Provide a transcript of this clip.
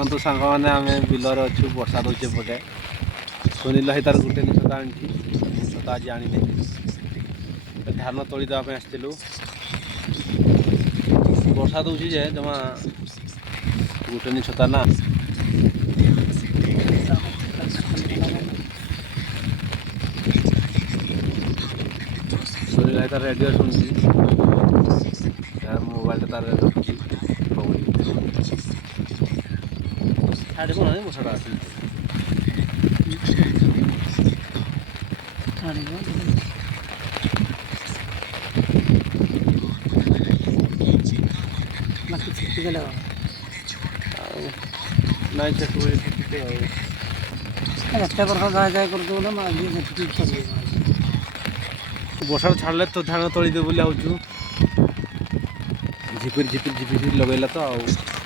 ଦେଖନ୍ତୁ ସାଙ୍ଗମାନେ ଆମେ ବିଲରେ ଅଛୁ ବର୍ଷା ଦେଉଛେ ପଟେ ସୁନିଲ ଭାଇ ତାର ଗୋଟେ ଛତା ଆଣିଛି ମୁଁ ଛତା ଆଜି ଆଣିନି ଧାନ ତଳି ଦେବା ପାଇଁ ଆସିଥିଲୁ ବର୍ଷା ଦେଉଛି ଯେ ଜମା ଗୋଟେ ଛତା ନା ସୁନିଲ ଭାଇ ତାର ରେଡ଼ିଓ ଶୁଣୁଛି ମୋବାଇଲଟା ତାର ରଖିଛି ଛାଡ଼ିବ ନାହିଁ ବର୍ଷାଟା ଆସିଛି ନାଇଁ ସେ ଟିକେ ଆଉ ଏତେ ବର୍ଷ ଯାଏ ଯାଏ କରିଦେବୁ ନା ଆଜି ବର୍ଷା ଛାଡ଼ିଲେ ତ ଧାନ ତଳି ଦେବୁ ବୋଲି ଭାବୁଛୁ ଝିପିରି ଝିପିରି ଲଗେଇଲା ତ ଆଉ